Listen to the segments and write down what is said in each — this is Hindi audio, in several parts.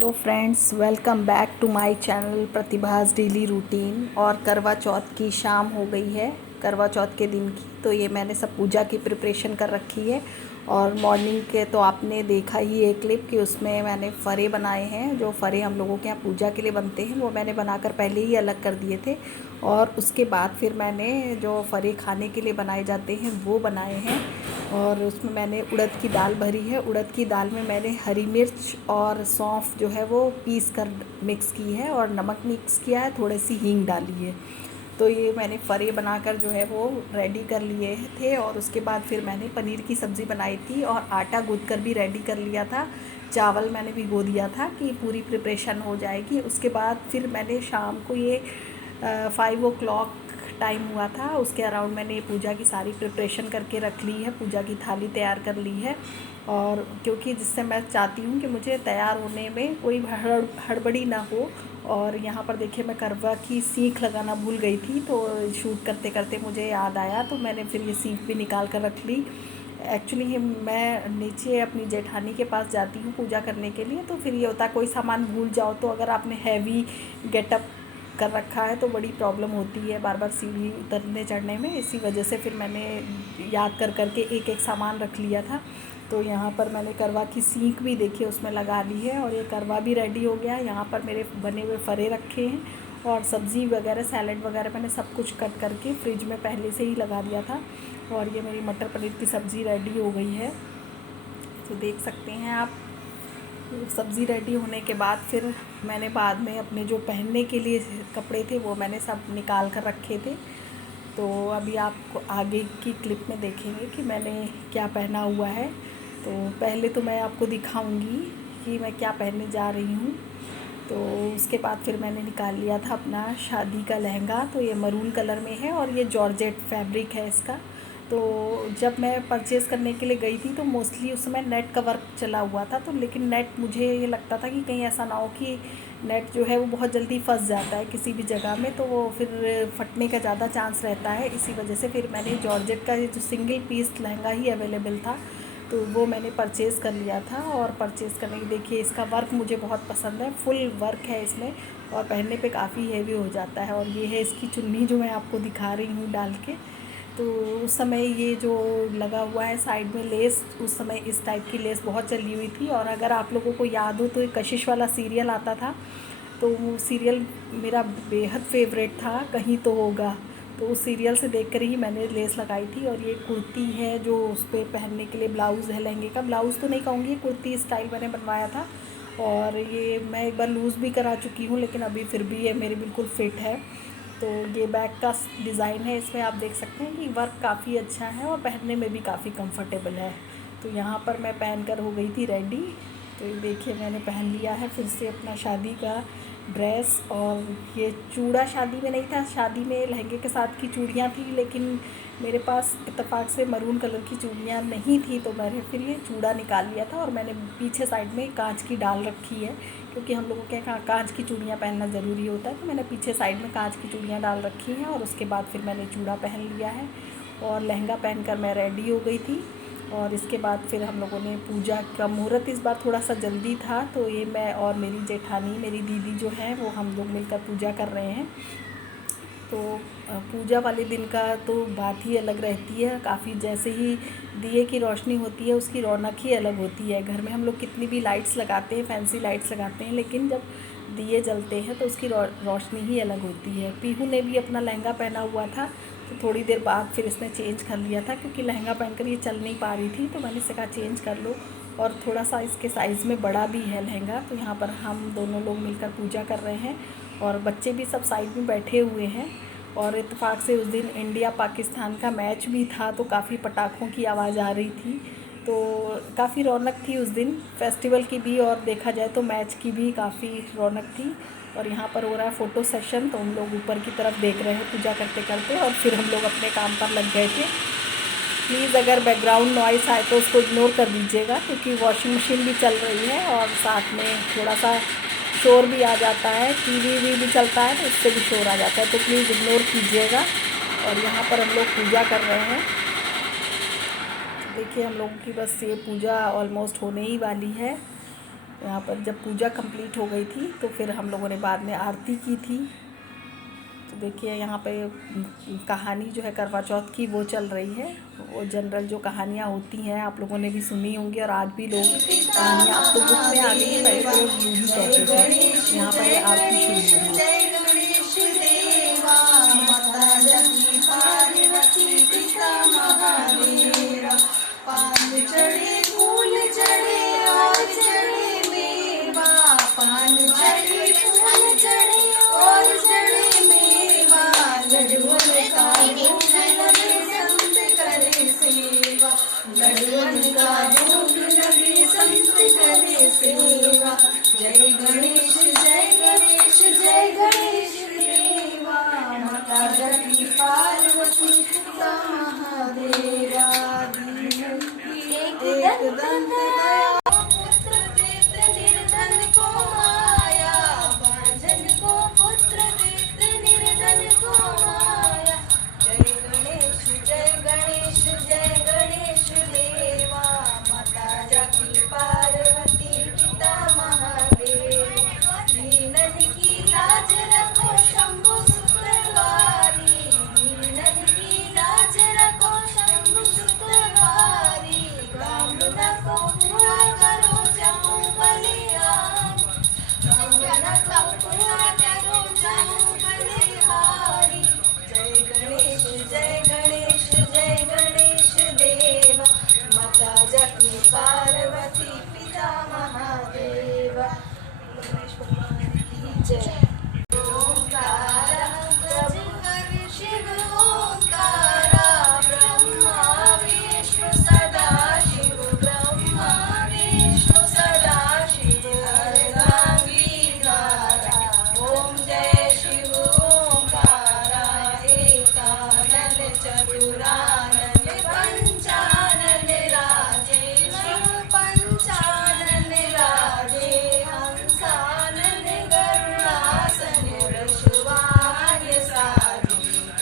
Hello friends, welcome back to my channel Pratibhas daily routine. और करवा चौथ की शाम हो गई है, करवा चौथ के दिन की। तो ये मैंने सब पूजा की प्रिपरेशन कर रखी है। और मॉर्निंग के तो आपने देखा ही एक क्लिप कि उसमें मैंने फ़रे बनाए हैं। जो फ़रे हम लोगों के यहाँ पूजा के लिए बनते हैं वो मैंने बनाकर पहले ही अलग कर दिए थे। और उसके बाद फिर मैंने जो फ़रे खाने के लिए बनाए जाते हैं वो बनाए हैं। और उसमें मैंने उड़द की दाल भरी है। उड़द की दाल में मैंने हरी मिर्च और सौंफ जो है वो पीस कर मिक्स की है और नमक मिक्स किया है, थोड़ी सी हींग डाली है। तो ये मैंने फ़रे बनाकर जो है वो रेडी कर लिए थे। और उसके बाद फिर मैंने पनीर की सब्ज़ी बनाई थी और आटा गूँथ कर भी रेडी कर लिया था। चावल मैंने भिगो दिया था कि पूरी प्रिपरेशन हो जाएगी। उसके बाद फिर मैंने शाम को ये 5 o'clock टाइम हुआ था, उसके अराउंड मैंने पूजा की सारी प्रिपरेशन करके रख ली है, पूजा की थाली तैयार कर ली है। और क्योंकि जिससे मैं चाहती हूँ कि मुझे तैयार होने में कोई हड़बड़ी ना हो। और यहाँ पर देखिए मैं करवा की सीख लगाना भूल गई थी, तो शूट करते करते मुझे याद आया तो मैंने फिर ये सीख भी निकाल कर रख ली। एक्चुअली मैं नीचे अपनी जेठानी के पास जाती हूँ पूजा करने के लिए। तो फिर ये होता है कोई सामान भूल जाओ तो अगर आपने हैवी गेटअप कर रखा है तो बड़ी प्रॉब्लम होती है बार बार सीढ़ी उतरने चढ़ने में। इसी वजह से फिर मैंने याद कर करके एक एक सामान रख लिया था। तो यहाँ पर मैंने करवा की सीख भी देखिए उसमें लगा ली है और ये करवा भी रेडी हो गया है। यहाँ पर मेरे बने हुए फ़रे रखे हैं और सब्ज़ी वगैरह सैलेड वगैरह मैंने सब कुछ कट करके फ्रिज में पहले से ही लगा दिया था। और ये मेरी मटर पनीर की सब्ज़ी रेडी हो गई है, तो देख सकते हैं आप। सब्ज़ी रेडी होने के बाद फिर मैंने बाद में अपने जो पहनने के लिए कपड़े थे वो मैंने सब निकाल कर रखे थे। तो अभी आपको आगे की क्लिप में देखेंगे कि मैंने क्या पहना हुआ है। तो पहले तो मैं आपको दिखाऊंगी कि मैं क्या पहनने जा रही हूँ। तो उसके बाद फिर मैंने निकाल लिया था अपना शादी का लहंगा। तो ये मरून कलर में है और ये जॉर्जेट फैब्रिक है इसका। तो जब मैं परचेज़ करने के लिए गई थी तो मोस्टली उस समय नेट का वर्क चला हुआ था। तो लेकिन नेट मुझे ये लगता था कि कहीं ऐसा ना हो कि नेट जो है वो बहुत जल्दी फंस जाता है किसी भी जगह में, तो वो फिर फटने का ज़्यादा चांस रहता है। इसी वजह से फिर मैंने जॉर्जेट का ये जो सिंगल पीस लहंगा ही अवेलेबल था तो वो मैंने परचेज़ कर लिया था। और परचेज़ करने की देखिए इसका वर्क मुझे बहुत पसंद है, फुल वर्क है इसमें और पहनने पे काफ़ी हेवी हो जाता है। और ये है इसकी चुन्नी जो मैं आपको दिखा रही हूँ डाल के। तो उस समय ये जो लगा हुआ है साइड में लेस, उस समय इस टाइप की लेस बहुत चली हुई थी। और अगर आप लोगों को याद हो तो एक कशिश वाला सीरियल आता था, तो वो सीरियल मेरा बेहद फेवरेट था, कहीं तो होगा। तो उस सीरियल से देखकर ही मैंने लेस लगाई थी। और ये कुर्ती है जो उस पर पहनने के लिए ब्लाउज़ है लहंगे का। ब्लाउज़ तो नहीं कहूँगी, कुर्ती स्टाइल मैंने बनवाया था। और ये मैं एक बार लूज़ भी करा चुकी हूँ लेकिन अभी फिर भी ये मेरी बिल्कुल फिट है। तो ये बैक का डिज़ाइन है, इसमें आप देख सकते हैं कि वर्क काफ़ी अच्छा है और पहनने में भी काफ़ी कंफर्टेबल है। तो यहाँ पर मैं पहन कर हो गई थी रेडी। तो ये देखिए मैंने पहन लिया है फिर से अपना शादी का ड्रेस। और ये चूड़ा शादी में नहीं था, शादी में लहंगे के साथ की चूड़ियाँ थी, लेकिन मेरे पास इत्तेफाक से मरून कलर की चूड़ियाँ नहीं थी तो मैंने फिर ये चूड़ा निकाल लिया था। और मैंने पीछे साइड में कांच की डाल रखी है क्योंकि हम लोगों के यहाँ कांच की चूड़ियाँ पहनना ज़रूरी होता है। तो मैंने पीछे साइड में कांच की चूड़ियाँ डाल रखी हैं और उसके बाद फिर मैंने चूड़ा पहन लिया है और लहंगा पहनकर मैं रेडी हो गई थी। और इसके बाद फिर हम लोगों ने पूजा का मुहूर्त इस बार थोड़ा सा जल्दी था, तो ये मैं और मेरी जेठानी मेरी दीदी जो है वो हम लोग मिलकर पूजा कर रहे हैं। तो पूजा वाले दिन का तो बात ही अलग रहती है। काफ़ी जैसे ही दिए की रोशनी होती है उसकी रौनक ही अलग होती है। घर में हम लोग कितनी भी लाइट्स लगाते हैं, फैंसी लाइट्स लगाते हैं, लेकिन जब दिए जलते हैं तो उसकी रोशनी ही अलग होती है। पीहू ने भी अपना लहंगा पहना हुआ था, तो थोड़ी देर बाद फिर इसने चेंज कर लिया था क्योंकि लहंगा पहनकर ये चल नहीं पा रही थी। तो मैंने इससे कहा चेंज कर लो। और थोड़ा सा इसके साइज़ में बड़ा भी है लहंगा। तो यहाँ पर हम दोनों लोग मिलकर पूजा कर रहे हैं और बच्चे भी सब साइड में बैठे हुए हैं। और इत्तेफाक से उस दिन इंडिया पाकिस्तान का मैच भी था तो काफ़ी पटाखों की आवाज़ आ रही थी। तो काफ़ी रौनक थी उस दिन, फेस्टिवल की भी और देखा जाए तो मैच की भी काफ़ी रौनक थी। और यहाँ पर हो रहा है फ़ोटो सेशन, तो हम लोग ऊपर की तरफ देख रहे हैं पूजा करते करते और फिर हम लोग अपने काम पर लग गए थे। प्लीज़ अगर बैकग्राउंड नॉइस आए तो उसको इग्नोर कर दीजिएगा क्योंकि वॉशिंग मशीन भी चल रही है और साथ में थोड़ा सा शोर भी आ जाता है, टीवी भी चलता है तो उससे भी शोर आ जाता है, तो प्लीज़ इग्नोर कीजिएगा। और यहाँ पर हम लोग पूजा कर रहे हैं। देखिए हम लोगों की बस ये पूजा ऑलमोस्ट होने ही वाली है। यहाँ पर जब पूजा कंप्लीट हो गई थी तो फिर हम लोगों ने बाद में आरती की थी। तो देखिए यहाँ पे कहानी जो है करवा चौथ की वो चल रही है। वो जनरल जो कहानियाँ होती हैं आप लोगों ने भी सुनी होंगी, और आज भी लोग कहानियाँ अब तो बुक में आ गई, पहले तो लोग यूँ ही कहते थे। यहाँ पर ये आरती शुरू हुई। पान चढ़े फूल चढ़े और चढ़े मेवा, पान चढ़े फूल चढ़े और चढ़े मेवा, लड्डुअन का भोग लगे संत करे सेवा, लड्डुअन का भोग लगे संत करे सेवा। जय गणेश जय गणेश जय गणेश देवा, माता जगती पार्वती पिता महादेवा। एक दंत पुत्र देत निर्धन को माया, भाजन को पुत्र देत निर्धन को माया। जय गणेश जय गणेश जय गणेश देवा, माता जगती पार्वती पिता महादेव। दीनन की लाज रखो शंभु सुतवारी, दीनन की लाज रखो शंभु सुतवारी। कामना को पूरा करो जाऊं बलिहारी, कामना को पूरा करो जाऊं बलिहारी। जय गणेश जय गणेश जय गणेश देवा, माता जगती पार्वती पिता महादेवा। गणेश भगवान की जय। ओंकारा प्रभु शिव ओंकारा, ब्रह्मा विष्णु सदा शिव, ब्रह्मा विष्णु सदा शिव, अर्धांगीकारा। ओम जय शिव ओंकारा, एकानन चतुरानन पंचानन राजे, शिव पंचानन राजे, हंसानन गरुड़ासन वृषवाहन साजे।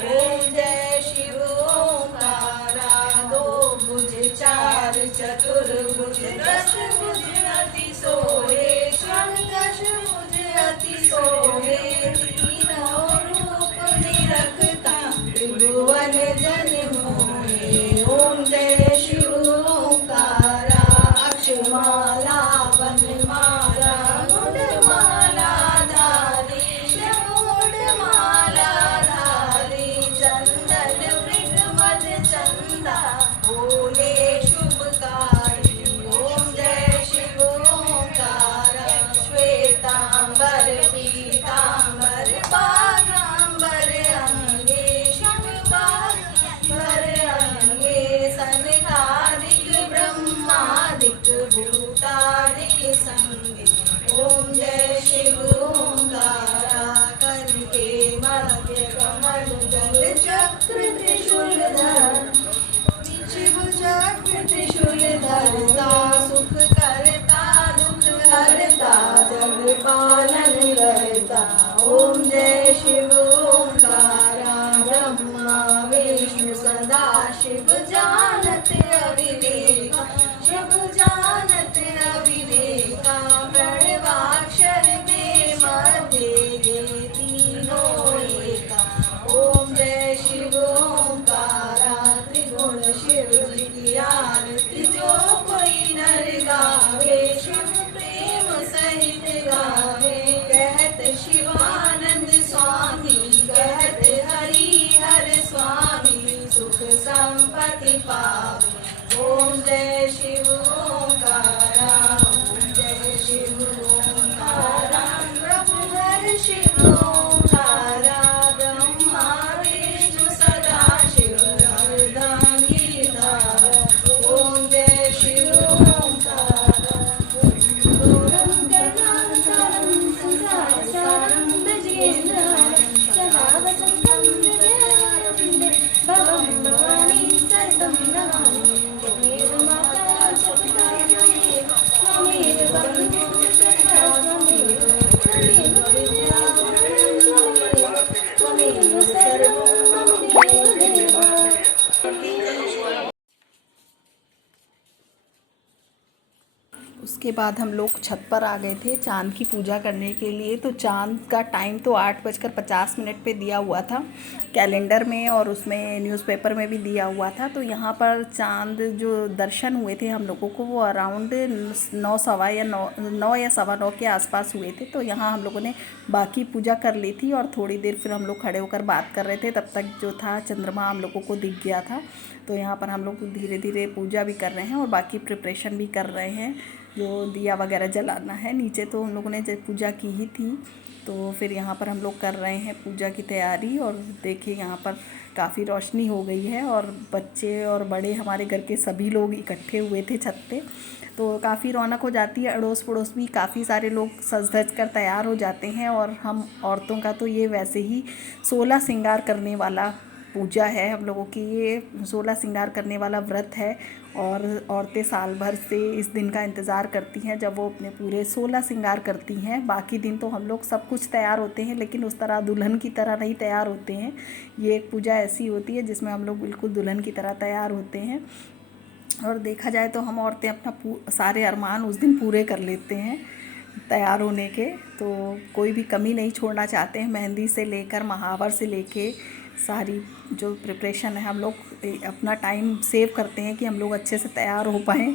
ओम जय शिव ओंकारा, दो भुज चार चतुर्भुज दश भुज अति सोहे, षोडश भुज अति सोहे, तीनों रूप निरखता त्रिभुवन जन मोहे। ओम जय शिव ओंकारा, अक्षमाला वनमाला गुणमाला धारी, गुणमाला धारी, चंदन मृग मद चंदा बोले शुभकारी। ओम जय शिव ओंकारा, श्वेतांबर पीतांबर बागांबर अंगे, शुभंबर अंगे, सनकादिक ब्रह्मादिक भूतादिक संगे। ओम जय शिव ओंकारा, करके मध्य कमल जल चक्र त्रिशूलधर, चक्र त्रिशूल धरता, सुख करता दुख हरता, जग पालन करता। ओम जय शिव ओंकारा, ब्रह्मा विष्णु सदा शिव, जानत अविवेका शिव जानत अविवेका। प्रणवाक्षर में मध्य ये तीनों एका। ओम जय शिव ओंकारा, त्रिगुण शिव जी की आरती जो कोई नर गावे, शिव प्रेम सहित गावे। कहत शिवानंद स्वामी उसके बाद हम लोग छत पर आ गए थे चाँद की पूजा करने के लिए। तो चाँद का टाइम तो 8:50 पे दिया हुआ था कैलेंडर में, और उसमें न्यूज़पेपर में भी दिया हुआ था। तो यहाँ पर चाँद जो दर्शन हुए थे हम लोगों को, वो अराउंड 9 या 9:15 के आसपास हुए थे। तो यहाँ हम लोगों ने बाकी पूजा कर ली थी, और थोड़ी देर फिर हम लोग खड़े होकर बात कर रहे थे। तब तक जो था चंद्रमा हम लोगों को दिख गया था। तो यहाँ पर हम लोग धीरे धीरे पूजा भी कर रहे हैं और बाकी प्रिपरेशन भी कर रहे हैं, जो दिया वगैरह जलाना है। नीचे तो हम लोगों ने जब पूजा की ही थी, तो फिर यहाँ पर हम लोग कर रहे हैं पूजा की तैयारी। और देखिए यहाँ पर काफ़ी रोशनी हो गई है, और बच्चे और बड़े हमारे घर के सभी लोग इकट्ठे हुए थे छत पे। तो काफ़ी रौनक हो जाती है। अड़ोस पड़ोस भी काफ़ी सारे लोग सज धज कर तैयार हो जाते हैं। और हम औरतों का तो ये वैसे ही 16 श्रृंगार करने वाला पूजा है हम लोगों की, ये 16 श्रृंगार करने वाला व्रत है। और औरतें साल भर से इस दिन का इंतज़ार करती हैं जब वो अपने पूरे 16 श्रृंगार करती हैं। बाकी दिन तो हम लोग सब कुछ तैयार होते हैं, लेकिन उस तरह दुल्हन की तरह नहीं तैयार होते हैं। ये एक पूजा ऐसी होती है जिसमें हम लोग बिल्कुल दुल्हन की तरह तैयार होते हैं। और देखा जाए तो हम औरतें अपना सारे अरमान उस दिन पूरे कर लेते हैं तैयार होने के। तो कोई भी कमी नहीं छोड़ना चाहते हैं। मेहंदी से लेकर महावर से लेके सारी जो प्रिपरेशन है, हम लोग अपना टाइम सेव करते हैं कि हम लोग अच्छे से तैयार हो पाएँ।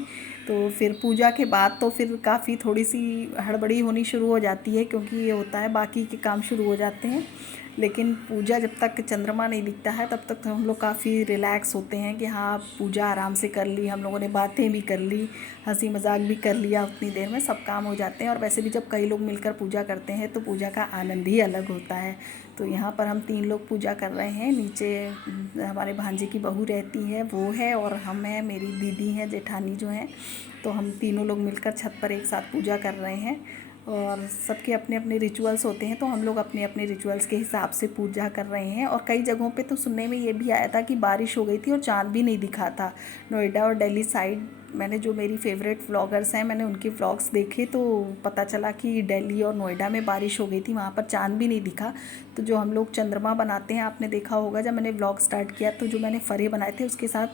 तो फिर पूजा के बाद तो फिर काफ़ी थोड़ी सी हड़बड़ी होनी शुरू हो जाती है, क्योंकि ये होता है बाकी के काम शुरू हो जाते हैं। लेकिन पूजा जब तक चंद्रमा नहीं दिखता है तब तक हम लोग काफ़ी रिलैक्स होते हैं कि हाँ, पूजा आराम से कर ली, हम लोगों ने बातें भी कर ली, हंसी मजाक भी कर लिया, उतनी देर में सब काम हो जाते हैं। और वैसे भी जब कई लोग मिलकर पूजा करते हैं तो पूजा का आनंद ही अलग होता है। तो यहाँ पर हम 3 लोग पूजा कर रहे हैं। नीचे हमारे भांजे की बहू रहती है, वो है, और हम हैं, मेरी दीदी हैं, जेठानी जो हैं। तो हम तीनों लोग मिलकर छत पर एक साथ पूजा कर रहे हैं। और सबके अपने अपने रिचुअल्स होते हैं, तो हम लोग अपने अपने रिचुअल्स के हिसाब से पूजा कर रहे हैं। और कई जगहों पे तो सुनने में ये भी आया था कि बारिश हो गई थी और चाँद भी नहीं दिखा था। नोएडा और दिल्ली साइड, मैंने जो मेरी फेवरेट व्लॉगर्स हैं, मैंने उनके व्लॉग्स देखे तो पता चला कि दिल्ली और नोएडा में बारिश हो गई थी, वहाँ पर चाँद भी नहीं दिखा। तो जो हम लोग चंद्रमा बनाते हैं, आपने देखा होगा जब मैंने व्लॉग स्टार्ट किया तो जो मैंने फरे बनाए थे उसके साथ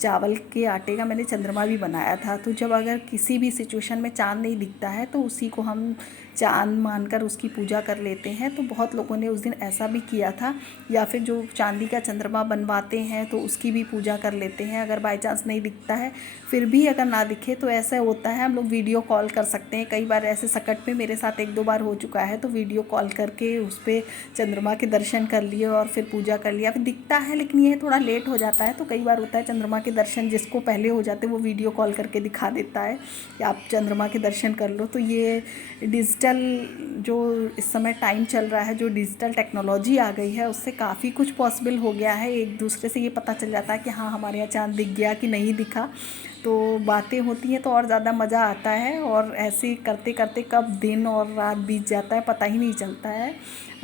चावल के आटे का मैंने चंद्रमा भी बनाया था। तो जब अगर किसी भी सिचुएशन में चाँद नहीं दिखता है तो उसी को हम चाँद मानकर उसकी पूजा कर लेते हैं। तो बहुत लोगों ने उस दिन ऐसा भी किया था। या फिर जो चांदी का चंद्रमा बनवाते हैं तो उसकी भी पूजा कर लेते हैं। अगर बाई चांस नहीं दिखता है, फिर भी अगर ना दिखे तो ऐसा होता है हम लोग वीडियो कॉल कर सकते हैं। कई बार ऐसे सकट पे मेरे साथ 1-2 बार हो चुका है, तो वीडियो कॉल करके उस पर चंद्रमा के दर्शन कर लिए और फिर पूजा कर लिया। फिर दिखता है लेकिन ये थोड़ा लेट हो जाता है। तो कई बार होता है चंद्रमा के दर्शन जिसको पहले हो जाते वो वीडियो कॉल करके दिखा देता है कि आप चंद्रमा के दर्शन कर लो। तो ये डिजिटल जो इस समय टाइम चल रहा है, जो डिजिटल टेक्नोलॉजी आ गई है, उससे काफ़ी कुछ पॉसिबल हो गया है। एक दूसरे से ये पता चल जाता है कि हाँ, हमारे यहाँ चाँद दिख गया कि नहीं दिखा। तो बातें होती हैं तो और ज़्यादा मज़ा आता है। और ऐसे करते करते कब दिन और रात बीत जाता है पता ही नहीं चलता है।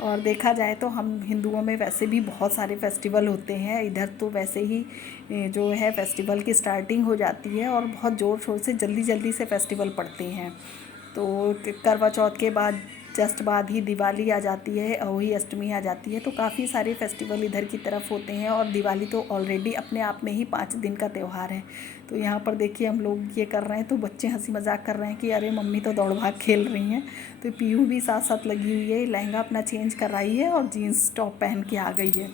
और देखा जाए तो हम हिंदुओं में वैसे भी बहुत सारे फेस्टिवल होते हैं। इधर तो वैसे ही जो है फेस्टिवल की स्टार्टिंग हो जाती है और बहुत ज़ोर शोर से जल्दी जल्दी से फेस्टिवल पड़ते हैं। तो करवा चौथ के बाद जस्ट बाद ही दिवाली आ जाती है, अहोई अष्टमी आ जाती है। तो काफ़ी सारे फेस्टिवल इधर की तरफ होते हैं। और दिवाली तो ऑलरेडी अपने आप में ही 5 दिन का त्यौहार है। तो यहाँ पर देखिए हम लोग ये कर रहे हैं तो बच्चे हंसी मजाक कर रहे हैं कि अरे मम्मी तो दौड़ भाग खेल रही हैं। तो पीहू भी साथ साथ लगी हुई है, लहंगा अपना चेंज कर रही है और जीन्स टॉप पहन के आ गई है।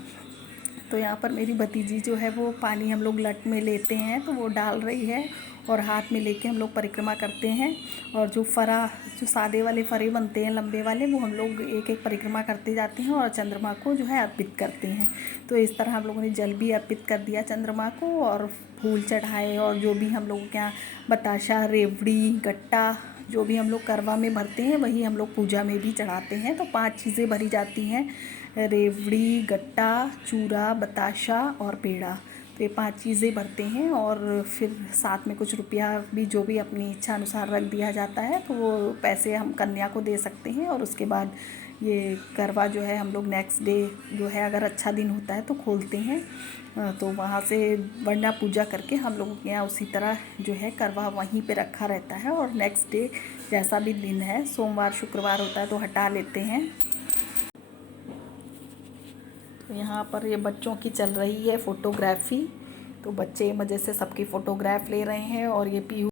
तो यहाँ पर मेरी भतीजी जो है वो पानी हम लोग लट में लेते हैं तो वो डाल रही है और हाथ में लेके हम लोग परिक्रमा करते हैं। और जो सादे वाले फरे बनते हैं लंबे वाले, वो हम लोग एक एक परिक्रमा करते जाते हैं और चंद्रमा को जो है अर्पित करते हैं। तो इस तरह हम लोगों ने जल भी अर्पित कर दिया चंद्रमा को और फूल चढ़ाए। और जो भी हम लोगों के यहाँ बताशा, रेवड़ी, गट्टा, जो भी हम लोग करवा में भरते हैं वही हम लोग पूजा में भी चढ़ाते हैं। तो 5 चीज़ें भरी जाती हैं, रेवड़ी, गट्टा, चूरा, बताशा और पेड़ा। तो ये 5 चीज़ें भरते हैं और फिर साथ में कुछ रुपया भी जो भी अपनी इच्छा अनुसार रख दिया जाता है। तो वो पैसे हम कन्या को दे सकते हैं। और उसके बाद ये करवा जो है हम लोग नेक्स्ट डे जो है अगर अच्छा दिन होता है तो खोलते हैं। तो वहाँ से वरना पूजा करके हम लोगों के यहाँ उसी तरह जो है करवा वहीं पे रखा रहता है। और नेक्स्ट डे जैसा भी दिन है, सोमवार शुक्रवार होता है तो हटा लेते हैं। तो यहाँ पर ये बच्चों की चल रही है फ़ोटोग्राफ़ी। तो बच्चे मज़े से सबकी फ़ोटोग्राफ ले रहे हैं। और ये पीहू